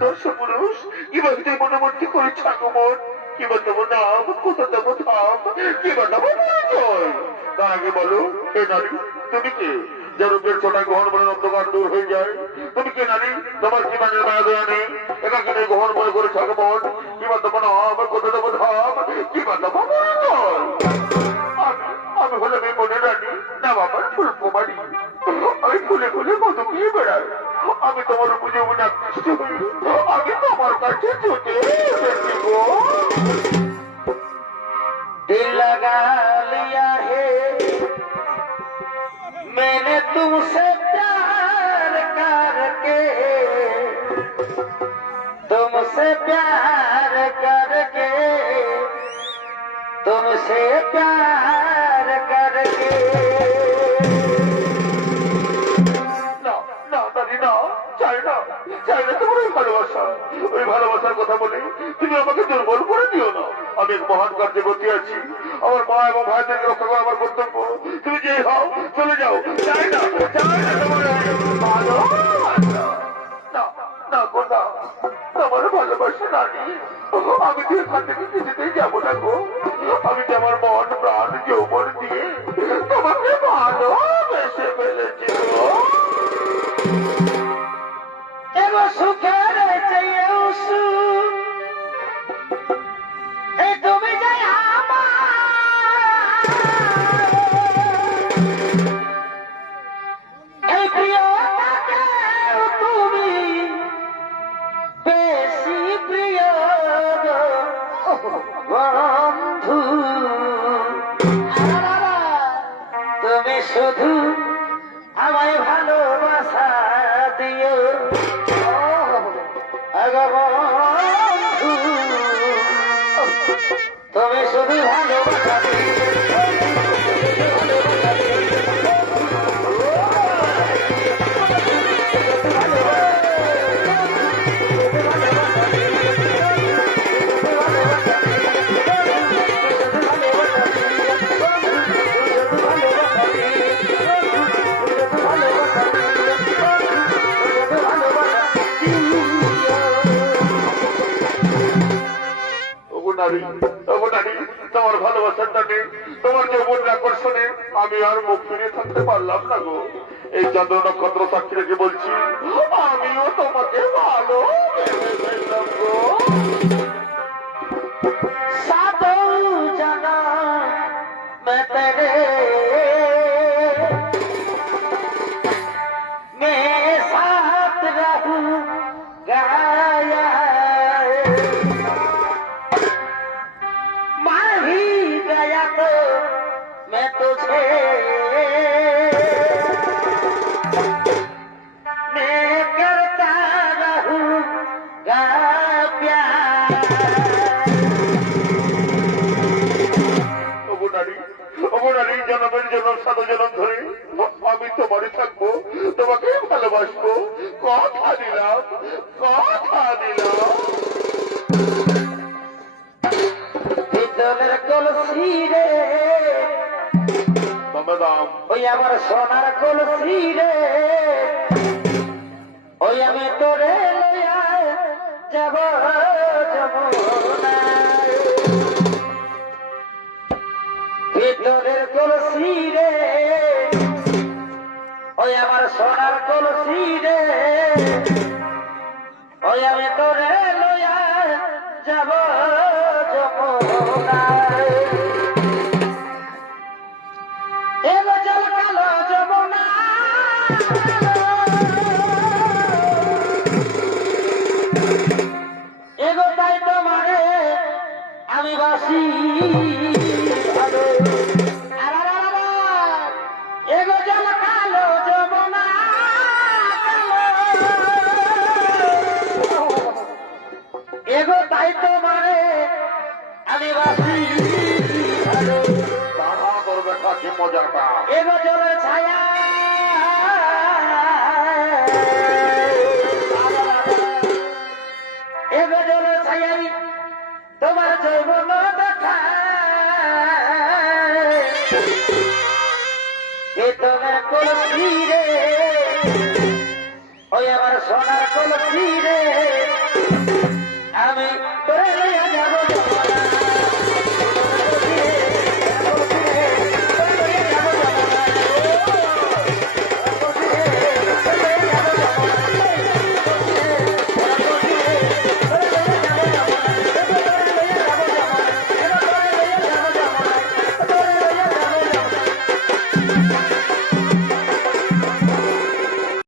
দর্শ পুরুষ কিভাবে তুই মনোমর্তি করে ছাগমন কিবা দেবো নাম কোথা দেবো ধাম কিবা দেবো পরিচয় তার আগে বলো হে নারী তুমি কে যার রূপের ছোটায় গ্রহণ বলে অন্ধকার দূর হয়ে যায় তুমি কে নারী তোমার জীবনের মায়া দেওয়া নেই একাকে নেই গ্রহণ মনে করে ছাগমন কিবা দেবো নাম কোথা দেবো ধাম কিবা দেবো পরিচয় আমি হলাম এই মনে রানী না বাবার ফুল কুমারী আমি ফুলে ফুলে কত খেয়ে বেড়াই আমি তোমার পুজো না কৃষ্ণ হই আমি তোমার কাছে ছুটে এসেছি গো दिल लगा लिया है मैंने तुमसे प्यार करके तुमसे प्यार करके तुमसे प्यार करके ওই ভালোবাসার কথা বলে তুমি আমাকে দুর্বল করে দিও না আমি এক মহান কার্যে গতি আছি আমার মা এবং ভাইদেরকে রক্ষা করা আমার কর্তব্য তুমি যে হও চলে যাও চাই না তোমার ভালোবাসা নানি আমি তো এখান থেকে কিছুতেই যাবো না গো আমি যে আমার মন প্রাণ যৌবন দিয়ে তোমাকে ভালোবেসে ফেলেছি গো एगो सुखेर चाहिए उसु ए তুমি যাই আমার এই প্রিয়টাকে তুমি বেশি প্রিয় বন্ধু তুমি শুধু আমায় ভালোবাসা দিও তুমি শুধু ভালোবাসা তোমার ভালোবাসার টানে তোমার যৌবন আকর্ষণে আমি আর মুখ ফিরে থাকতে পারলাম না গো এই চন্দ্র নক্ষত্র সাক্ষী রেখে বলছি আমিও তোমাকে ভালো গো सातो जना मैं तेरे मेरे साथ रहूंगा मर ही गया तो मैं तुझे मैं करता रहूंगा प्यार জনমের জন্য সাত জনম ধরে আমি তোমারই থাকবো তোমাকে ভালোবাসবো কথা দিলাম ভিতরের কলসি রে ওই আমার সোনার কলসি রে ওই আমি তোরে লইয়া যাব যমুনায় ভিতরের কলসি রে ওই আমার সোনার কলসি রে ওই আমি তোরে লইয়া যাব যমুনায় এগো জল কালো যমুনা এগো তাই তোমারে আমি বাসি ভালো এগো জল কালো যমুনা এগো তাই তোমারে আমি বাসি ভালো করবে কাছে মজাটা এগো জলের ছায়া এগো জলের ছায়াই তোমার যৌবন দেখা তোমার কলসি রে ওই আমার সোনার কলসি রে আমি তোরে